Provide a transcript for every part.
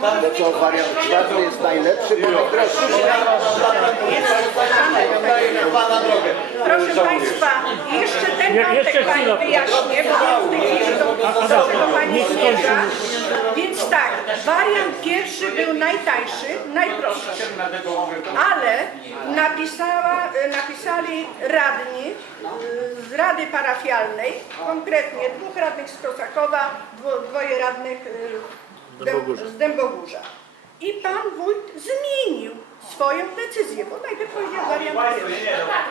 No to wariant czwarty jest najlepszy, bo najdroższy. Proszę Państwa, jeszcze ten Nie, wątek jeszcze Pani chwilę. wyjaśnię, bo w tej chwili do, do czego Pani zmierza. Więc tak, wariant pierwszy był najtańszy, najprostszy, ale napisała, napisali radni y, z Rady Parafialnej, konkretnie dwóch radnych z Kosakowa, dwo, dwoje radnych y, z Dęb- z Dębogórza. I pan wójt zmienił swoją decyzję, bo najpierw powiedział wariant pierwszy.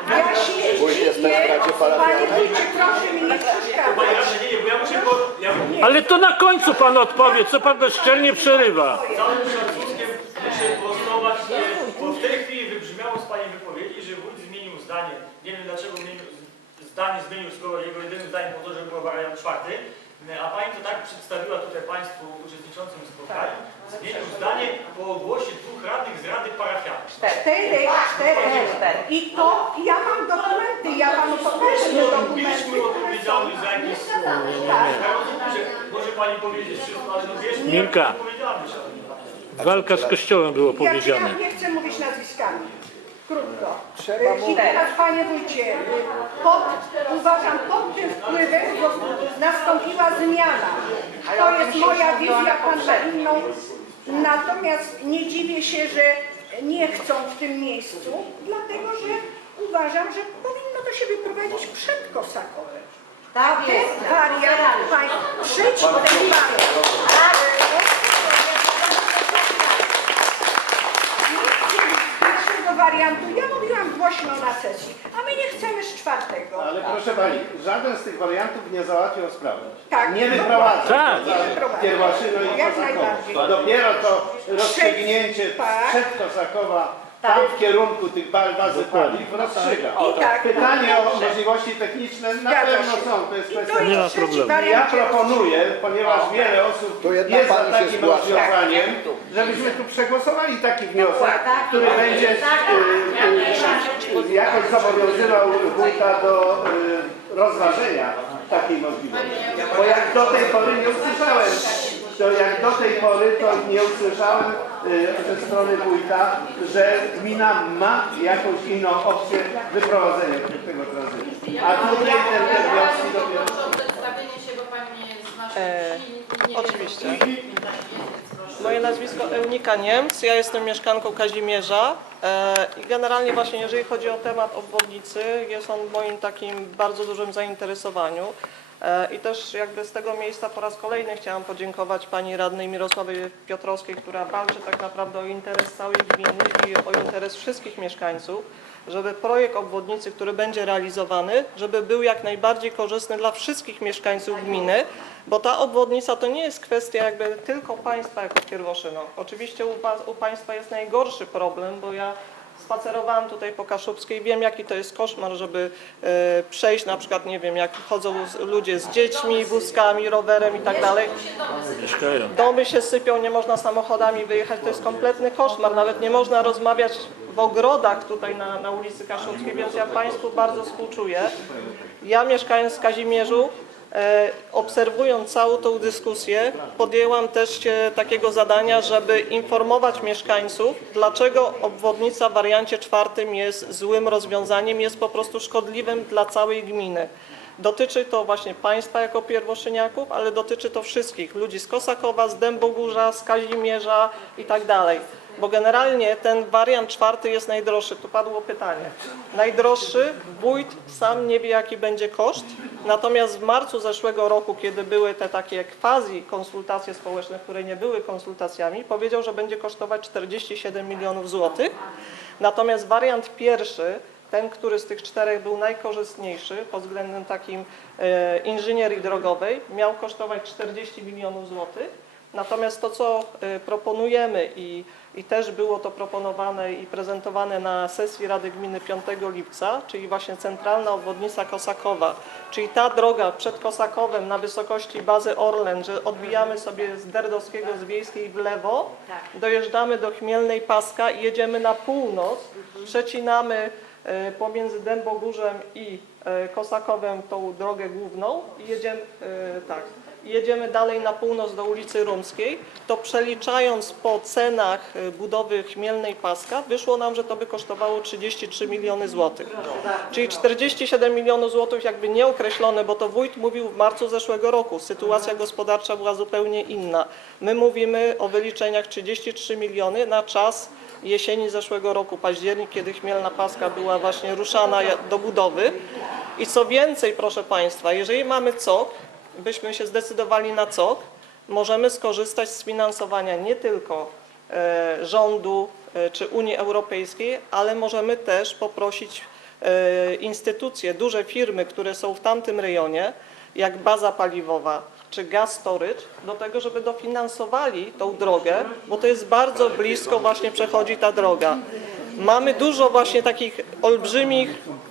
Ja się Wójt jest dziwię, też w Radzie panie wójcie, proszę mi nie przeszkadzać. Nie, nie, bo ja muszę, bo ja Ale to na końcu pan odpowie, co pan bezczelnie przerywa. całym szacunkiem muszę prostować, e, bo w tej chwili wybrzmiało z Pani wypowiedzi, że wójt zmienił zdanie. Nie wiem dlaczego zmienił, zdanie zmienił, skoro jego jedynym zdaniem było to, że był wariant czwarty. E, A Pani to tak przedstawiła tutaj Państwu uczestniczącym w spotkaniu. Zmienił zdanie po ogłosie dwóch radnych z Rady Parafialnej. Cztery, cztery. I to ja mam dokumenty, ja panu pokażę te dokumenty. Byliśmy odpowiedzialni za jakieś słowo. Tak. Ja rozumiem, że może Pani powiedzieć wszystko, ale no wiesz, nie Milka. państwo. Walka z kościołem było Ja, powiedziane. ja nie chcę mówić. Krótko. Trzeba Y, I teraz panie wójcie, pod, uważam pod tym wpływem bo nastąpiła zmiana. To jest moja wizja, pan ma inną. Natomiast nie dziwię się, że nie chcą w tym miejscu, dlatego że uważam, że powinno to się wyprowadzić przed Kosakowem. Tak Ten jest. wariant, pań, trzeci ten wariant. Wariantu ja mówiłam głośno na sesji, a my nie chcemy z czwartego. Ale proszę Pani, żaden z tych wariantów nie załatwiał sprawy. Tak. Nie wyprowadza. Tak. poza Nie wyprowadza. I Jak najbardziej. Dopiero to rozstrzygnięcie Tak. przed Kosakowa tam w kierunku tych bal bazy paliw rozstrzyga. I tak. Pytanie o możliwości techniczne na Zgadza pewno się. są, to jest I to kwestia... Nie ma jest trzeci problemu. Ja proponuję, ponieważ wiele osób To jednak jest za pan się takim zgłasza. rozwiązaniem, żebyśmy tu przegłosowali taki wniosek, Tak, który tak. będzie Tak, y, y, jakoś zobowiązywał wójta do y, rozważenia takiej możliwości. Bo jak do tej pory nie usłyszałem, to jak do tej pory to nie usłyszałem y, ze strony wójta, że gmina ma jakąś inną opcję wyprowadzenia tego tranzytu. A tutaj te, te wnioski dopiero... Proszę o przedstawienie się, bo Pani nie jest z naszej E, oczywiście. Moje nazwisko Eunika Niemc, ja jestem mieszkanką Kazimierza e, i generalnie właśnie jeżeli chodzi o temat obwodnicy, jest on w moim takim bardzo dużym zainteresowaniu. E, I też jakby z tego miejsca po raz kolejny chciałam podziękować Pani Radnej Mirosławie Piotrowskiej, która walczy tak naprawdę o interes całej gminy i o interes wszystkich mieszkańców, żeby projekt obwodnicy, który będzie realizowany, żeby był jak najbardziej korzystny dla wszystkich mieszkańców gminy, bo ta obwodnica to nie jest kwestia jakby tylko Państwa jako Pierwoszyno. Oczywiście u, u Państwa jest najgorszy problem, bo ja spacerowałam tutaj po Kaszubskiej, wiem jaki to jest koszmar, żeby e, przejść na przykład, nie wiem, jak chodzą ludzie z dziećmi, wózkami, rowerem i tak dalej. Domy się sypią, nie można samochodami wyjechać, to jest kompletny koszmar. Nawet nie można rozmawiać w ogrodach tutaj na, na ulicy Kaszubskiej, więc ja Państwu bardzo współczuję. Ja mieszkając w Kazimierzu, obserwując całą tą dyskusję, podjęłam też się takiego zadania, żeby informować mieszkańców, dlaczego obwodnica w wariancie czwartym jest złym rozwiązaniem, jest po prostu szkodliwym dla całej gminy. Dotyczy to właśnie Państwa jako pierwoszyniaków, ale dotyczy to wszystkich ludzi z Kosakowa, z Dębogórza, z Kazimierza i tak dalej. Bo generalnie ten wariant czwarty jest najdroższy. Tu padło pytanie. Najdroższy, wójt sam nie wie jaki będzie koszt, natomiast w marcu zeszłego roku, kiedy były te takie quasi konsultacje społeczne, które nie były konsultacjami, powiedział, że będzie kosztować 47 milionów złotych. Natomiast wariant pierwszy, ten, który z tych czterech był najkorzystniejszy pod względem takim e, inżynierii drogowej, miał kosztować 40 milionów złotych. Natomiast to, co e, proponujemy i, i też było to proponowane i prezentowane na sesji Rady Gminy 5 lipca, czyli właśnie centralna obwodnica Kosakowa, czyli ta droga przed Kosakowem na wysokości bazy Orlen, że odbijamy sobie z Derdowskiego, z Wiejskiej w lewo, dojeżdżamy do Chmielnej Paska i jedziemy na północ, przecinamy e, pomiędzy Dębogórzem i e, Kosakowem tą drogę główną i jedziemy, tak, jedziemy dalej na północ do ulicy Rumskiej, to przeliczając po cenach y, budowy Chmielnej Paska, wyszło nam, że to by kosztowało 33 miliony złotych. Czyli 47 milionów złotych jakby nieokreślone, bo to wójt mówił w marcu zeszłego roku. Sytuacja gospodarcza była zupełnie inna. My mówimy o wyliczeniach 33 miliony na czas jesieni zeszłego roku, październik, kiedy Chmielna Paska była właśnie ruszana do budowy. I co więcej, proszę Państwa, jeżeli mamy COK, byśmy się zdecydowali na COK, możemy skorzystać z finansowania nie tylko e, rządu e, czy Unii Europejskiej, ale możemy też poprosić e, instytucje, duże firmy, które są w tamtym rejonie, jak baza paliwowa czy gas storage, do tego, żeby dofinansowali tą drogę, bo to jest bardzo blisko właśnie przechodzi ta droga. Mamy dużo właśnie takich olbrzymich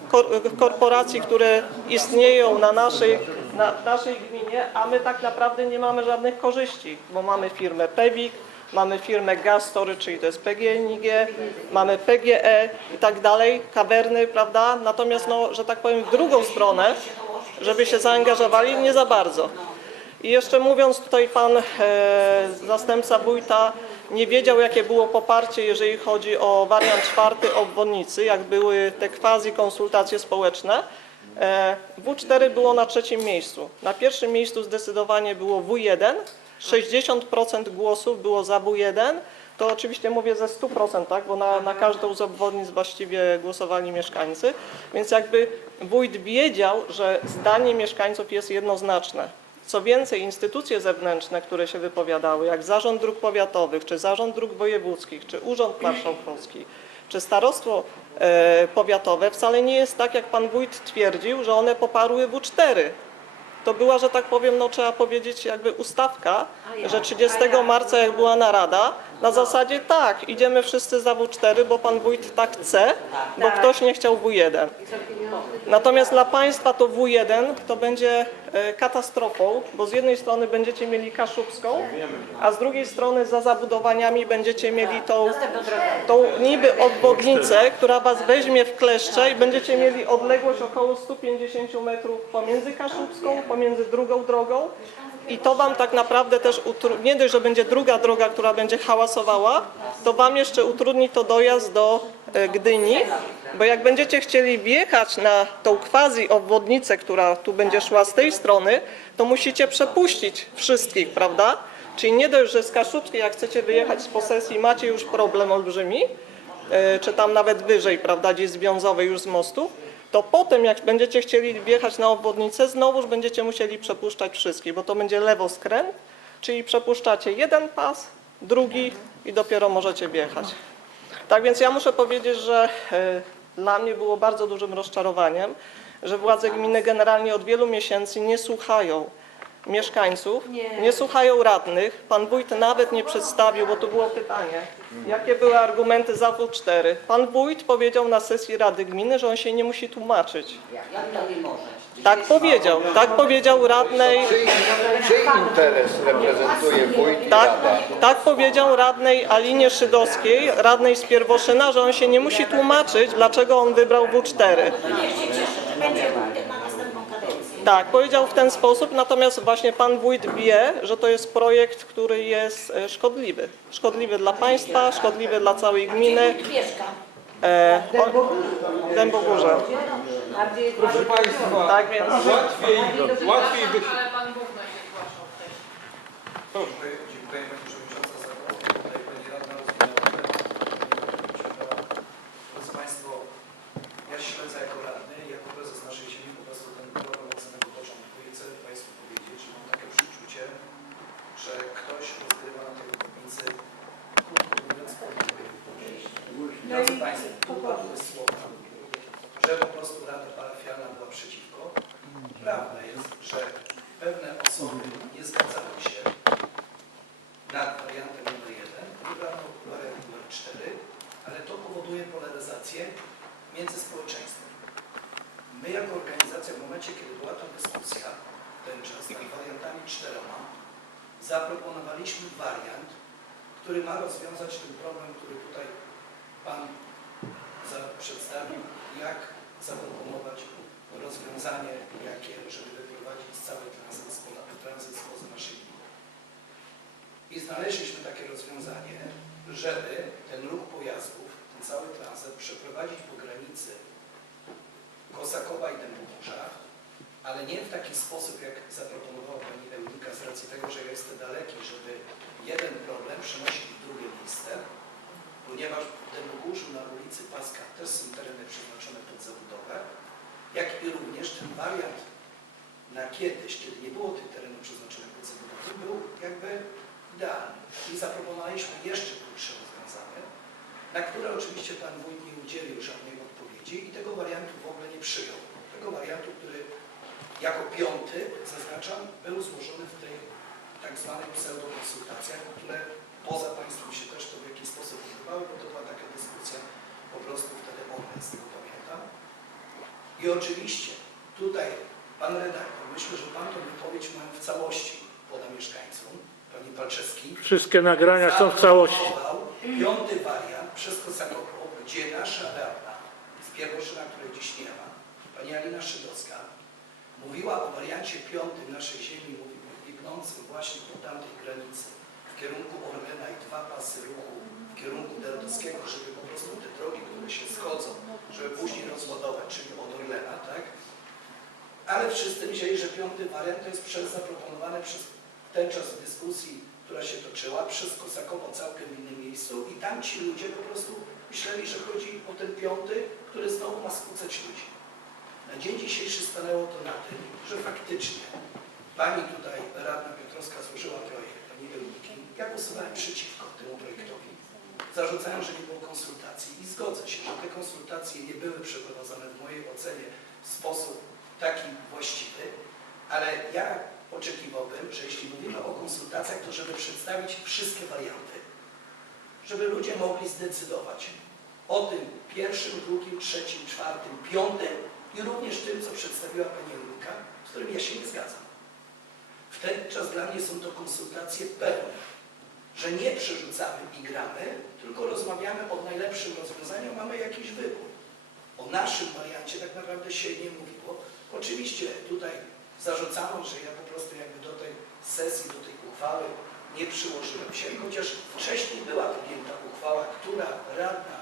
kor- korporacji, które istnieją na naszej, na w naszej gminie, a my tak naprawdę nie mamy żadnych korzyści, bo mamy firmę Pewik, mamy firmę Gas Storage, czyli to jest PGNiG, mamy PGE i tak dalej, kawerny, prawda? Natomiast, no, że tak powiem, w drugą stronę, żeby się zaangażowali, nie za bardzo. I jeszcze mówiąc tutaj pan e, zastępca wójta nie wiedział jakie było poparcie, jeżeli chodzi o wariant czwarty obwodnicy, jak były te quasi konsultacje społeczne. E, W4 było na trzecim miejscu. Na pierwszym miejscu zdecydowanie było W1. 60% głosów było za W1. To oczywiście mówię ze 100%, tak? bo na, na każdą z obwodnic właściwie głosowali mieszkańcy. Więc jakby wójt wiedział, że zdanie mieszkańców jest jednoznaczne. Co więcej, instytucje zewnętrzne, które się wypowiadały, jak Zarząd Dróg Powiatowych, czy Zarząd Dróg Wojewódzkich, czy Urząd Marszałkowski, czy Starostwo Powiatowe, wcale nie jest tak, jak pan wójt twierdził, że one poparły W4. To była, że tak powiem, no trzeba powiedzieć jakby ustawka, że 30 marca jak była narada, na zasadzie tak, idziemy wszyscy za W4, bo pan wójt tak chce, bo ktoś nie chciał W1. Natomiast dla Państwa to W1 to będzie e, katastrofą, bo z jednej strony będziecie mieli Kaszubską, a z drugiej strony za zabudowaniami będziecie mieli tą, tą niby obwodnicę, która Was weźmie w kleszcze i będziecie mieli odległość około 150 metrów pomiędzy Kaszubską, pomiędzy drugą drogą. I to Wam tak naprawdę też utrudni, nie dość, że będzie druga droga, która będzie hałasowała, to Wam jeszcze utrudni to dojazd do e, Gdyni, bo jak będziecie chcieli wjechać na tą quasi obwodnicę, która tu będzie szła z tej strony, to musicie przepuścić wszystkich, prawda? Czyli nie dość, że z Kaszubskiej, jak chcecie wyjechać z posesji, macie już problem olbrzymi, e, czy tam nawet wyżej, prawda, gdzieś związowy już z mostu, to potem jak będziecie chcieli wjechać na obwodnicę, znowuż będziecie musieli przepuszczać wszystkich, bo to będzie lewoskręt, czyli przepuszczacie jeden pas, drugi i dopiero możecie wjechać. Tak więc ja muszę powiedzieć, że e, dla mnie było bardzo dużym rozczarowaniem, że władze gminy generalnie od wielu miesięcy nie słuchają mieszkańców, nie słuchają radnych. Pan wójt nawet nie przedstawił, bo to było pytanie, jakie były argumenty za W4. Pan wójt powiedział na sesji Rady Gminy, że on się nie musi tłumaczyć. Tak powiedział, tak powiedział radnej, Czyj, interes reprezentuje wójt i tak, rada? tak powiedział radnej Alinie Szydowskiej, radnej z Pierwoszyna, że on się nie musi tłumaczyć, dlaczego on wybrał W4. Tak, powiedział w ten sposób, natomiast właśnie pan wójt wie, że to jest projekt, który jest e, szkodliwy. Szkodliwy dla państwa, szkodliwy dla całej gminy. E, o- Dębogórze. Proszę Państwa, Tak więc łatwiej, łatwiej by... Ale pan się zgłaszał wcześniej. Dziękuję, dziękuję Pani Przewodnicząca za głos. Tutaj Pani Radna rozwinęła temat. Drodzy Państwo, ja śledzę jako radny i jako prezes naszej ziemi po prostu ten problem od samego początku i chcę Państwu powiedzieć, że mam takie przeczucie, że ktoś rozgrywa na tej obwodnicy, krótko mówiąc, podwójnie. Drodzy Państwo, tu padły słowa, że po prostu Rada Parafialna była przeciwko. Prawda jest, że pewne osoby nie zgadzały się nad wariantem numer 1, wybrano wariant numer 4, ale to powoduje polaryzację między społeczeństwem. My jako organizacja w momencie, kiedy była ta dyskusja, ten czas nad wariantami czterema, zaproponowaliśmy wariant, który ma rozwiązać ten problem, który tutaj Pan za, przedstawił, jak zaproponować rozwiązanie, jakie, żeby wyprowadzić cały tranzyt, spoza, tranzyt spoza naszej gminy. I znaleźliśmy takie rozwiązanie, żeby ten ruch pojazdów, ten cały tranzyt przeprowadzić po granicy Kosakowa i Dębogórza, ale nie w taki sposób, jak zaproponowała Pani Eunika, z racji tego, że ja jestem daleki, żeby jeden problem przenosić w drugie miejsce, ponieważ w Dębogórzu na ulicy Paska też są tereny przeznaczone pod zabudowę, jak i również ten wariant na kiedyś, kiedy nie było tych terenów przeznaczonych pod zabudowę, był jakby idealny. I zaproponowaliśmy jeszcze krótsze rozwiązanie, na które oczywiście Pan Wójt nie udzielił żadnej odpowiedzi i tego wariantu w ogóle nie przyjął. Tego wariantu, który jako piąty, zaznaczam, był złożony w tej tak zwanych pseudokonsultacjach, które poza Państwem się też to w jakiś sposób odbywały, bo to była taka dyskusja po prostu wtedy online, z tego pamiętam. I oczywiście tutaj Pan redaktor, myślę, że Pan tą wypowiedź ma w całości poda mieszkańcom, Pani Palczewski, Wszystkie nagrania są w całości. piąty wariant przez Kosakowo, gdzie nasza radna z Pierwoszyna, której dziś nie ma, pani Alina Szydowska, mówiła o wariancie piątym naszej ziemi, mówi- biegnącym właśnie po tamtej granicy, w kierunku Orlena i dwa pasy ruchu w kierunku Derdowskiego, żeby po prostu te drogi, które się schodzą, żeby później rozładować, czyli od Orlena, tak? Ale wszyscy myśleli, że piąty wariant to jest przez zaproponowane przez ten czas dyskusji, która się toczyła, przez Kosakowo całkiem innym miejscu i tam ci ludzie po prostu myśleli, że chodzi o ten piąty, który znowu ma skłócać ludzi. Na dzień dzisiejszy stanęło to na tym, że faktycznie pani tutaj, radna Piotrowska, złożyła projekt. Ja głosowałem przeciwko temu projektowi, zarzucając, że nie było konsultacji i zgodzę się, że te konsultacje nie były przeprowadzone w mojej ocenie w sposób taki właściwy, ale ja oczekiwałbym, że jeśli mówimy o konsultacjach, to żeby przedstawić wszystkie warianty, żeby ludzie mogli zdecydować o tym pierwszym, drugim, trzecim, czwartym, piątym i również tym, co przedstawiła Pani Eunika, z którym ja się nie zgadzam. W ten czas dla mnie są to konsultacje pełne, że nie przerzucamy i gramy, tylko rozmawiamy o najlepszym rozwiązaniu, mamy jakiś wybór. O naszym wariancie tak naprawdę się nie mówiło. Oczywiście tutaj zarzucano, że ja po prostu jakby do tej sesji, do tej uchwały nie przyłożyłem się, chociaż wcześniej była podjęta uchwała, która radna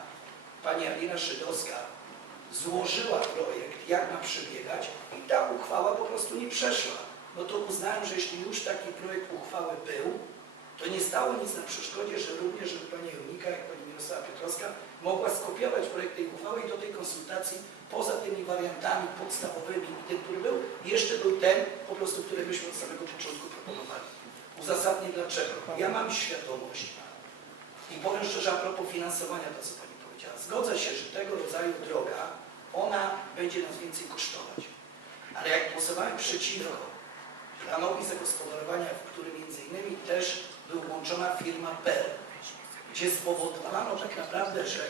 pani Alina Szydowska złożyła projekt, jak ma przebiegać i ta uchwała po prostu nie przeszła. No to uznałem, że jeśli już taki projekt uchwały był, to nie stało nic na przeszkodzie, że również żeby pani Jonika, jak pani Mirosława Piotrowska mogła skopiować projekt tej uchwały i do tej konsultacji poza tymi wariantami podstawowymi i tym, który był, jeszcze był ten po prostu, który myśmy od samego początku proponowali. Uzasadnię dlaczego. Ja mam świadomość i powiem szczerze a propos finansowania, to co Pani powiedziała. Zgodzę się, że tego rodzaju droga, ona będzie nas więcej kosztować. Ale jak głosowałem przeciwko planowi zagospodarowania, w którym między innymi też była włączona firma PEL, gdzie spowodowano tak naprawdę, że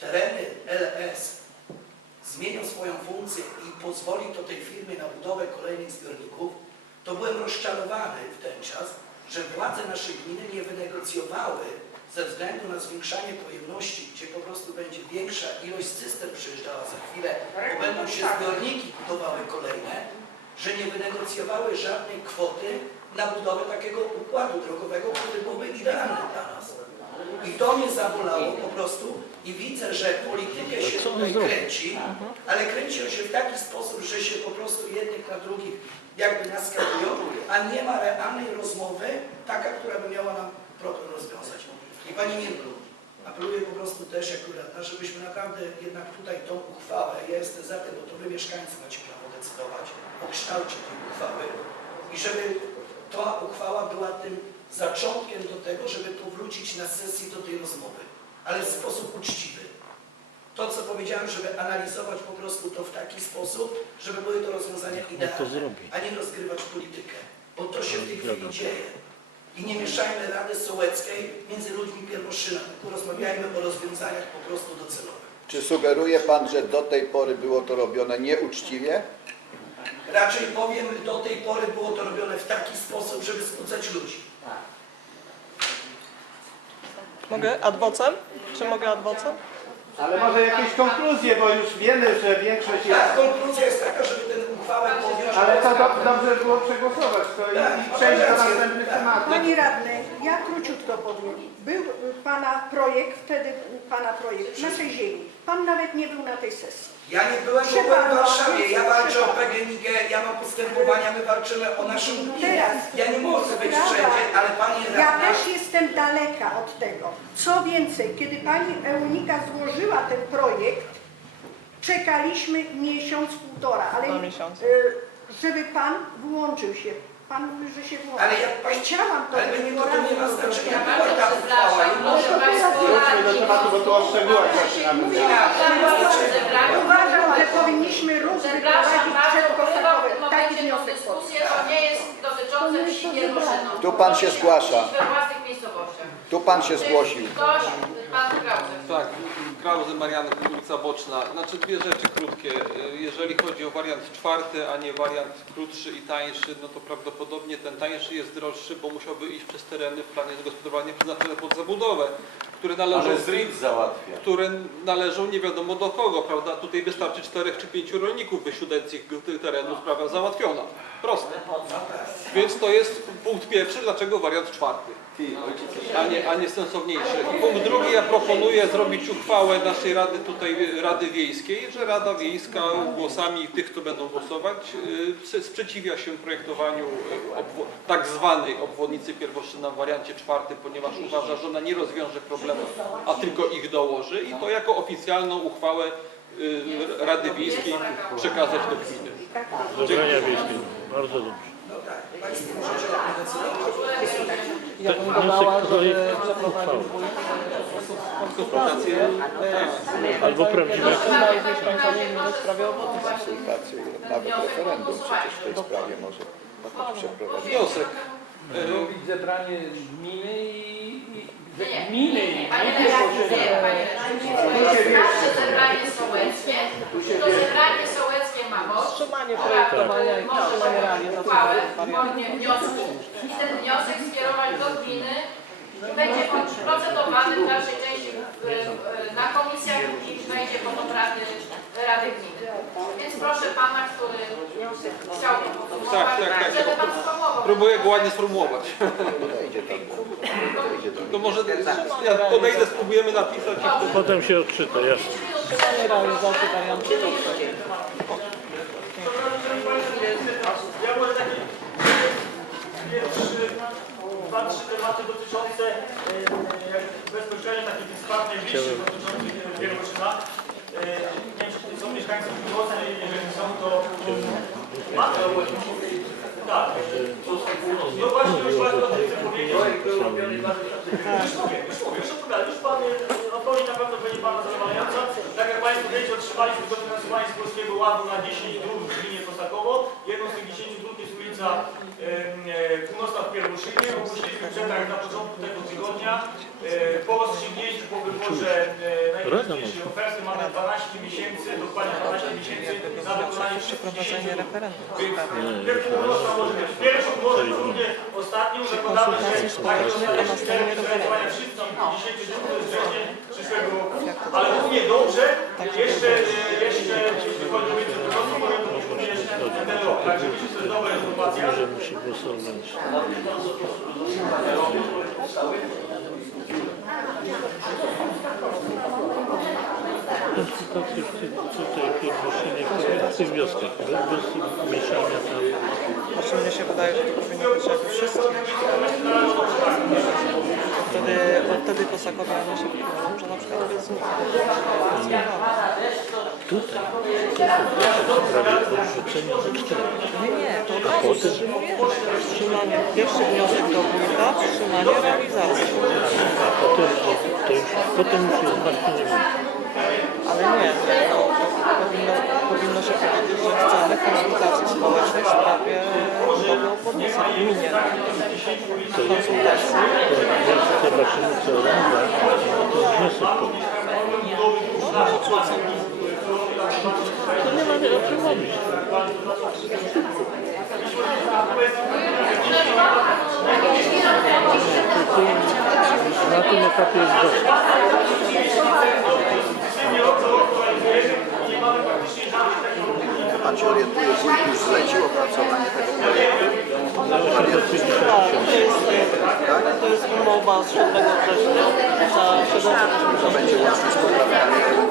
tereny LS zmienią swoją funkcję i pozwoli to tej firmie na budowę kolejnych zbiorników, to byłem rozczarowany w ten czas, że władze naszej gminy nie wynegocjowały ze względu na zwiększanie pojemności, gdzie po prostu będzie większa ilość cystern przyjeżdżała za chwilę, bo będą się zbiorniki budowały kolejne, że nie wynegocjowały żadnej kwoty na budowę takiego układu drogowego, który byłby idealny dla nas. I to mnie zabolało po prostu i widzę, że politykę się tutaj kręci, ale kręci się w taki sposób, że się po prostu jednych na drugich jakby naskakują, a nie ma realnej rozmowy, taka, która by miała nam problem rozwiązać. I Pani Mirku, apeluję po prostu też jako radna, żebyśmy naprawdę jednak tutaj tą uchwałę, ja jestem za tym, bo to Wy mieszkańcy macie prawo decydować o kształcie tej uchwały i żeby ta uchwała była tym zaczątkiem do tego, żeby powrócić na sesji do tej rozmowy, ale w sposób uczciwy. To, co powiedziałem, żeby analizować po prostu to w taki sposób, żeby były to rozwiązania idealne, a nie rozgrywać politykę, bo to się w tej chwili dzieje. I nie mieszajmy Rady Sołeckiej między ludźmi Pierwoszyna, tylko rozmawiajmy o rozwiązaniach po prostu docelowych. Czy sugeruje Pan, że do tej pory było to robione nieuczciwie? Raczej powiem, do tej pory było to robione w taki sposób, żeby skłócać ludzi. Mogę ad vocem? Czy mogę ad vocem? Ale może jakieś konkluzje, bo już wiemy, że większość jest... Tak, konkluzja jest taka, żeby tę uchwałę podjąć. Ale to do, dobrze było przegłosować to i, i przejść do następnych tematów. Panie radny, ja króciutko powiem. Był y, pana projekt, wtedy pana projekt na tej ziemi. Pan nawet nie był na tej sesji. Ja nie byłem, bo byłem w Warszawie. Ja walczę o. PGNiG, ja mam postępowania, my walczymy o naszą gminę. Teraz Ja nie mogę być sprawa- wszędzie, ale pani Ja radna... też jestem daleka od tego. Co więcej, kiedy pani Eunika złożyła ten projekt, czekaliśmy miesiąc, półtora, ale Dwa miesiące. y, żeby pan włączył się. Pan mówi, że się włączył. Ale pani... Chciałam to Ale to nie, to, to nie ma znaczenia, była ta uchwała. i może Wróćmy do tematu, bo tu o szczegółach zaczynamy mówić. Uważam, że powinniśmy ruch Przepraszam wyprowadzić bardzo, przed ukrywam w Kosakowe. tym Taki wniosek dyskusję, to nie jest dotyczące wsi. Tu pan się zgłasza. We własnych miejscowościach. Tu pan się zgłosił. Ktoś, pan Krause. Tak, Krause Marianek, ulica Boczna. Znaczy dwie rzeczy krótkie. Jeżeli chodzi o wariant czwarty, a nie wariant krótszy i tańszy, no to prawdopodobnie ten tańszy jest droższy, bo musiałby iść przez tereny w planie zagospodarowania przeznaczone pod zabudowę, które należą, które należą nie wiadomo do kogo, prawda? Tutaj wystarczy czterech czy pięciu rolników, siódemcich tych terenów sprawa załatwiona. Proste. Więc to jest punkt pierwszy, dlaczego wariant czwarty, a nie, a nie sensowniejszy. Punkt drugi, ja proponuję zrobić uchwałę naszej Rady tutaj, Rady Wiejskiej, że Rada Wiejska głosami tych, co będą głosować, y, sprzeciwia się projektowaniu y, obwo- tak zwanej obwodnicy Pierwoszyna w wariancie czwartym, ponieważ uważa, że ona nie rozwiąże a tylko ich dołoży i to jako oficjalną uchwałę y, Rady Wiejskiej przekazać do gminy. Zebrania wiejskiego. Bardzo dobrze. Ja bym Wniosek dodała, projekt uchwały. konsultacje Albo prawdziwe- w sprawie. Konsultacje, nawet referendum przecież w tej sprawie może przeprowadzić. Wniosek. Robić zebranie gminy i... Gminy nie, i nie, panie nie radny, nie, panie radny. Nasze zebranie sołeckie, to zebranie sołeckie ma moc. Wstrzymanie projektowania i wstrzymanie realizacji uchwałę w wariantu. formie wniosku. I ten wniosek skierować do gminy. I będzie on procedowany w dalszej części w, w, na komisjach i wejdzie pod obrady Rady Gminy. Więc proszę pana, który chciałby Tak, tak, tak. żeby pan sformułował. Próbuję go ładnie sformułować. To może ja podejdę, spróbujemy napisać. i- Potem się odczyta, jasne. Ja może takie pierwszy, dwa, trzy tematy dotyczące e, jak bezpośrednio takich spraw najbliższych dotyczących Wieruszyna. E, Nie wiem, Górowcy, jeżeli są, to matka Tak. No właśnie, już bardzo o tym powiedzieć. Już mówię, już już. Już Pan odpowiedź na pewno. Tak jak Państwo wiecie, otrzymaliśmy dofinansowanie z Polskiego Ładu na 10 dróg w gminie Kosakowo. Jedną z tych 10 dróg em, e, Północna w Pierwoszynie. Ogłosiliśmy przetarg na początku tego tygodnia. E, Po rozstrzygnięciu, po wyborze e, najważniejszej oferty mamy 12 miesięcy, dokładnie 12 miesięcy na wykonanie wszystkich 10 dróg. Więc północna może być pierwszą, może drugie, ostatnią. Zakładamy, że tak ostatecznie termin zrealizowania wszystkich 10 dróg to jest wrzesień przyszłego roku. Ale równie dobrze jeszcze, e, jeszcze jeśli chodzi o ulicę że musi głosować. Konsultacje tutaj w Pierwoszynie, w tych wioskach, bez mieszania tam. Znaczy mnie się wydaje, że to powinno być jakby wszystkie. Wtedy, wtedy Kosakowianie się że na przykład bez nich. Tutaj sprawie odrzucenia na cztery. Nie, nie, to od razu wstrzymujemy. Wstrzymanie, pierwszy wniosek do wójta, wstrzymanie realizacji. A potem, to już, potem już jest martwienie Ale nie, to powinno, powinno się powiedzieć, że chcemy konsultacji społecznej w sprawie budowy obwodnicy w gminie. Konsultacji. Zobaczymy co Rada, to wniosek powie. To nie ma wiele o czym mówić. Na tym etapie jest dosyć. Pan się orientuje, że już zlecił opracowanie tego projektu? Tak, to jest umowa z 7 września za 7 To będzie łącznie z poprawkami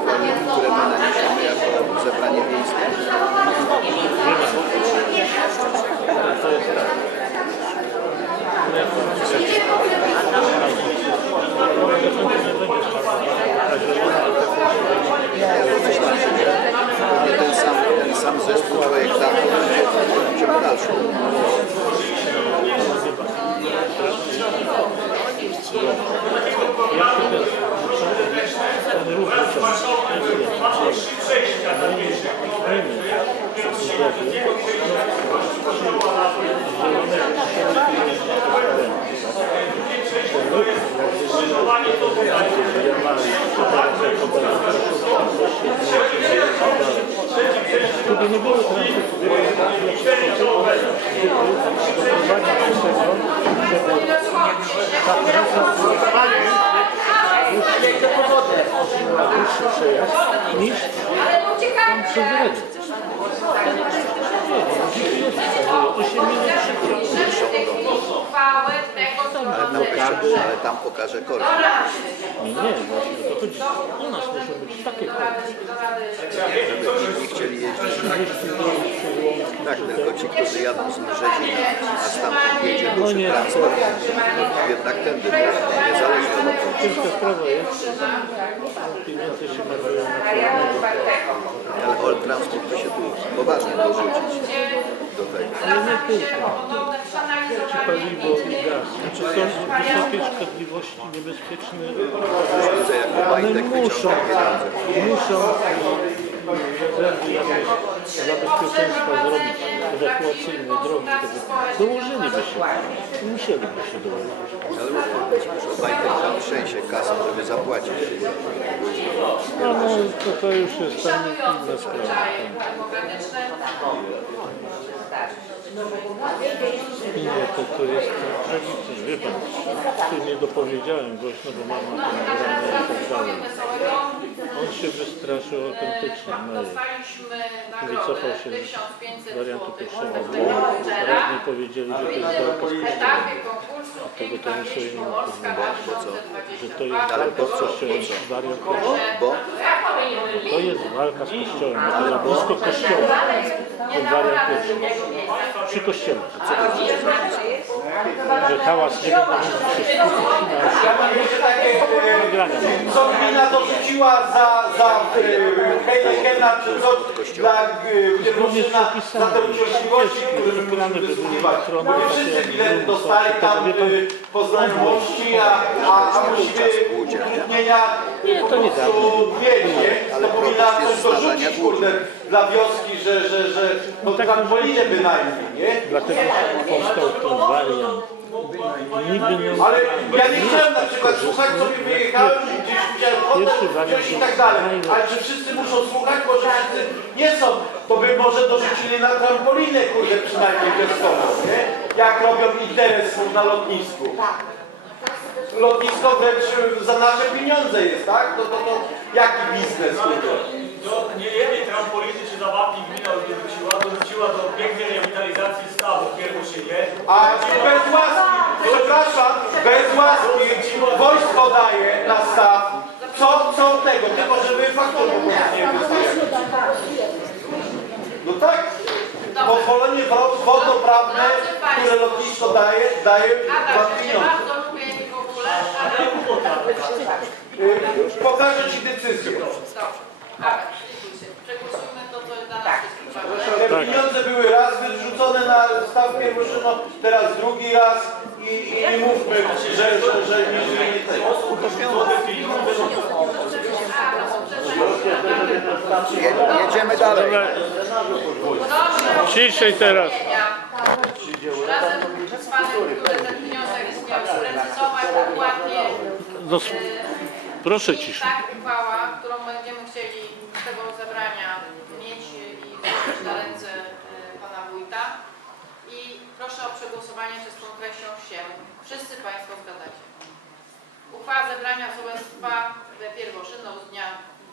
które my jako zebranie miejskie. To jest tak. Nie ten sam, ten sam zespół projektantów będzie w dalszym. Ten ruch Macie trzy przejścia na mieście. Skrzyżowanie to tutaj. Żeby nie było transportu, dłuższy przejazd niż Ale uciekamy! przy drodze. Osiem minut szybciej. Piszemy w tej chwili uchwałę tego, co Ale tam, będzie, ale tam pokażę korki. Nie, nie, właśnie to chodzi. U nas muszą być takie. Żeby inni chcieli jeździć. Tak, tylko ci, którzy jadą z Mrzezi, a stamtąd jedzie duży nie, transport, jednak tędy od tego. Ciężka sprawa jest. Się marnują Ale all transport by się tu poważnie dorzucić do tego. Zwracamy się o ponowne przeanalizowanie paliwo i gaz. Znaczy są wysokiej szkodliwości, niebezpieczne, Widzę, jak ale muszą, pieniądze. muszą rezerwy jakieś dla bezpieczeństwa zrobić, ewakuacyjne drogi, tego. dołożyliby się, musieliby się dołożyć. Ale Majtek tam trzęsie kasę, żeby zapłacić. No, no to, to już jest tam inna sprawa. Nie, to, to jest tragiczne, wie pan, tu nie dopowiedziałem głośno, bo mam na tym nagrane i tak dalej. On się wystraszył autentycznie. Dostaliśmy Wycofał się 1500 z wariantu pierwszego. od tego vouchera. Radni powiedzieli, że to jest walka z W kościołem. etapie konkursu tego to Pomorska Bo co? Że to 2022. jest Ale walka po z co? kościołem. Po co? Wariant Bo? Powinien być? To jest walka z kościołem, bo to jest blisko kościoła. Ten wariant pierwszy. Przy kościele. Że hałas nie będzie się e, co gmina dorzuciła za, za Heinekena czy coś dla Kieruszyna za te uciążliwości, które my musimy wysłuchiwać. Bo nie wszyscy bilety dostali tam e, po znajomości, a, a, a musimy utrudnienia Nie, to nie nie? To powinna coś dorzucić, kurde, dla wioski, że, że, że no trampolinę bynajmniej, nie? Dlatego powstał ten wariant. Nie Ale ja nie chciałem na przykład słuchać, sobie wyjechałem, gdzieś widziałem wariant coś i tak dalej. Ale czy wszyscy muszą słuchać? Może wszyscy nie są. To by może dorzucili na trampolinę, kurde, przynajmniej wiosnową, nie? Jak robią interes na lotnisku. Lotnisko wręcz za nasze pieniądze jest, tak? To, to, to jaki biznes, kurde? Do niejednej trampoliny czy zabawki gmina dorzuciła, dorzuciła do pięknej rewitalizacji stawu w Pierwoszynie. A bez łaski, przepraszam, bez łaski wojsko daje na staw. Co, co tego? Tylko żeby faktur po prostu nie wystawiać. No tak. Pozwolenie wo- wodnoprawne, które lotnisko daje, daje wam nie pieniądze. Pokażę Ci decyzję. dobrze. Przegłosujmy to, co jest dla nas wszystkich ważne. Te pieniądze były raz wyrzucone na staw pierwszyno, teraz drugi raz i, i nie mówmy, że, że, że nie, że nie tego. Je, jedziemy dalej. Ciszej teraz. Razem z panem, dokładnie. No, s- proszę ciszej. Tak uchwała, którą będziemy chcieli z tego zebrania mieć i złożyć na ręce y, pana wójta. I proszę o przegłosowanie, czy z tą treścią się wszyscy państwo zgadzacie. Uchwała zebrania Sołectwa Pierwoszyno z dnia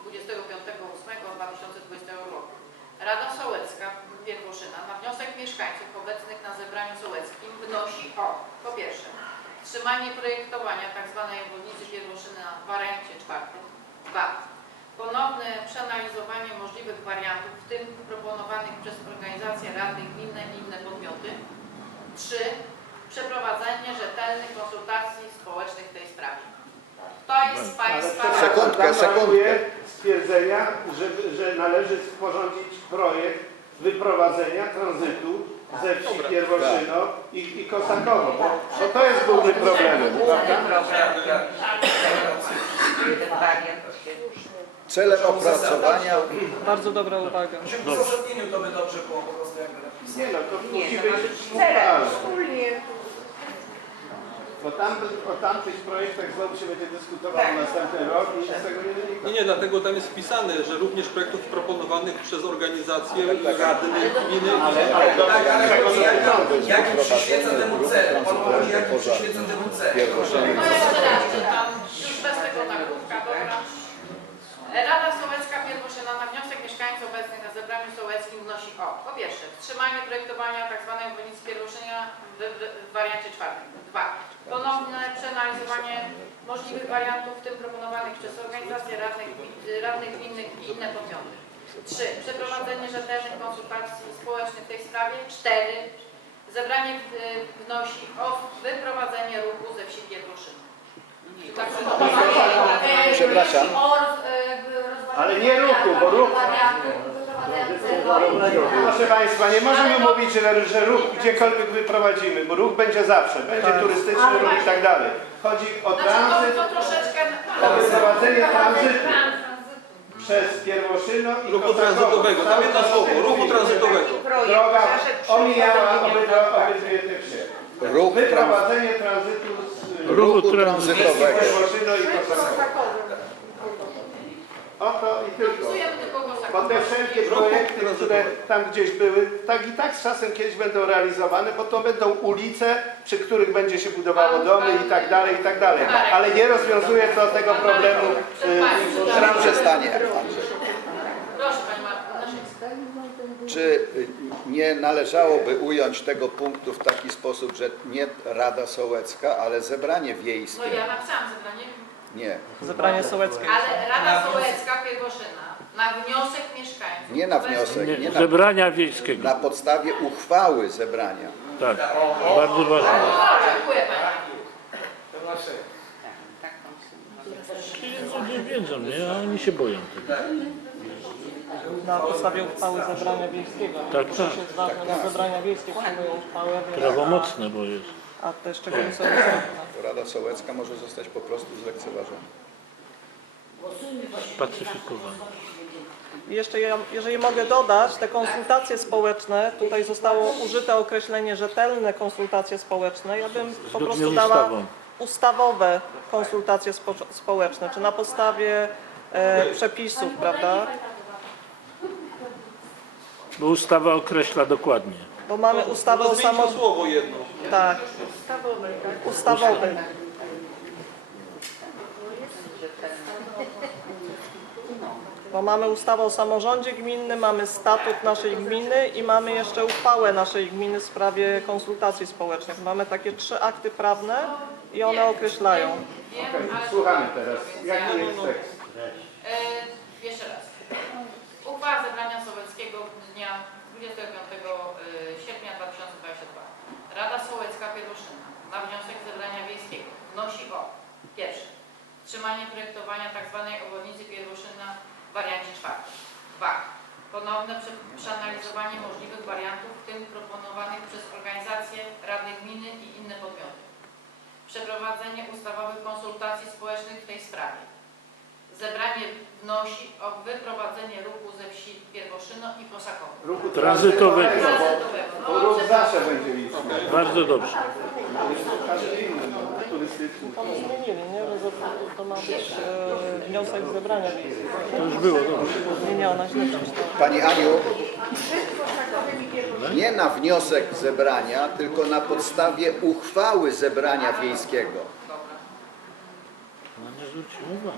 25.08.2020 roku. Rada Sołecka Pierwoszyna na wniosek mieszkańców obecnych na zebraniu sołeckim wnosi o po pierwsze wstrzymanie projektowania tzw. obwodnicy Pierwoszyny na wariancie czwartym. Dwa. Ponowne przeanalizowanie możliwych wariantów, w tym proponowanych przez organizacje radnych gminne i inne podmioty. Trzy. Przeprowadzenie rzetelnych konsultacji społecznych w tej sprawie. To jest Państwa... Sekundkę, sekundkę. stwierdzenia, że, że należy sporządzić projekt wyprowadzenia tranzytu ze wsi Pierwoszyno i, i Kosakowo, bo, bo to jest główny problemem. Celem opracowania Bardzo dobra uwaga. W uzasadnieniu to by dobrze było po prostu jakby napisać. Nie no, to musi być Celem wspólne. wspólnie. Bo tam, o tamtych projektach znowu się będzie dyskutowało następny rok i z tego nie wynika. Nie, nie, dlatego tam jest wpisane, że również projektów proponowanych przez organizacje rady gminy Ale, Tak, ale chodzi, nie jaki, przyświeca temu cel? On mówi, jaki przyświeca temu cel. No jeszcze raz czytam, już bez tego nagłówka, dobra. Rada Sołecka Pierwoszyna na wniosek mieszkańców obecnych zebraniu sołeckim wnosi o po pierwsze wstrzymanie projektowania tzw. obwodnicy Pierwoszyna w, w, w wariancie czwartym. Dwa. Ponowne przeanalizowanie możliwych wariantów, w tym proponowanych przez organizacje radnych, radnych gminnych i inne podmioty. Trzy. Przeprowadzenie rzetelnych konsultacji społecznych w tej sprawie. Cztery. Zebranie y, wnosi o wyprowadzenie ruchu ze wsi Pierwoszyna. Tak, Przepraszam. Ale nie ruchu, bo ruch... Proszę Państwa, nie możemy mówić, że, że ruch gdziekolwiek wyprowadzimy, bo ruch będzie zawsze, będzie turystyczny ruch i tak dalej. Chodzi o Znaczy, tranzyt, to, to troszeczkę... o wyprowadzenie tranzytu przez Pierwoszyno i ruchu Kosakowo. tranzytowego. Tam jedno słowo, ruchu tranzytowego. Droga omijała obydwa, obydwie te wsie. ruch, trans, Wyprowadzenie tranzytu z ruchu Ruchu tranzytowego. Pierwoszyno i Kosakowo. Oto i tylko. Bo te wszelkie projekty, które tam gdzieś były, tak i tak z czasem kiedyś będą realizowane, bo to będą ulice, przy których będzie się budowało domy i tak dalej, i tak dalej. Ale nie rozwiązuje to tego problemu y, Niech przestanie. Proszę Pani Marta. Czy y, nie należałoby ująć tego punktu w taki sposób, że nie Rada Sołecka, ale zebranie No wiejskie? ja napisałam zebranie, Nie, Zebranie sołeckie. ale Rada Sołecka Pierwoszyna na wniosek mieszkańców. nie na wniosek, nie Nie, na, zebrania wiejskiego. na podstawie uchwały zebrania. Tak, bardzo ważne. O, dziękuję Pani. Ludzie wiedzą, nie? A oni się boją tego. Na podstawie uchwały zebrania wiejskiego. Tak, Przecież tak. jest ważne, na zebrania wiejskie przyjmują uchwałę, więc- Prawomocne, bo jest. a te szczegóły są dostępne. Rada Sołecka może zostać po prostu zlekceważona. Spacyfikowane. I Jeszcze ja, jeżeli mogę dodać, te konsultacje społeczne, tutaj zostało użyte określenie rzetelne konsultacje społeczne. Ja bym po Zgodnie prostu z dała ustawą. ustawowe konsultacje spo, społeczne, czy na podstawie e, przepisów, prawda? Bo ustawa określa dokładnie. Bo mamy ustawę o Zmieńmy samo... słowo jedno. Tak, ustawowej. Bo mamy ustawę o samorządzie gminnym, mamy statut naszej gminy i mamy jeszcze uchwałę naszej gminy w sprawie konsultacji społecznych. Mamy takie trzy akty prawne i one określają. Okej. Słuchamy teraz. Jaki jest tekst? E, jeszcze raz. Uchwała zebrania sołeckiego dnia 25 y, sierpnia 2022. Rada Sołecka Pierwoszyna na wniosek zebrania wiejskiego wnosi o pierwsze wstrzymanie projektowania tzw. obwodnicy Pierwoszyna w wariancie czwartym. Dwa. Ponowne prze- przeanalizowanie możliwych wariantów, w tym proponowanych przez organizacje, rady gminy i inne podmioty. Przeprowadzenie ustawowych konsultacji społecznych w tej sprawie. Zebranie wnosi o wyprowadzenie ruchu ze wsi Pierwoszyno i Kosakowo. Ruchu Tranzytowego. Tranzytowego. No, ruch zawsze będzie liczny. Bardzo dobrze. Każdy inny, no, zmienili, nie? Bo to- To ma być e, wniosek zebrania wiejskiego. To już było dobrze. Zmieniona, źle przeczytałam. Pani Aniu, nie na wniosek zebrania, tylko na podstawie uchwały zebrania wiejskiego. No nie zwrócimy uwagi.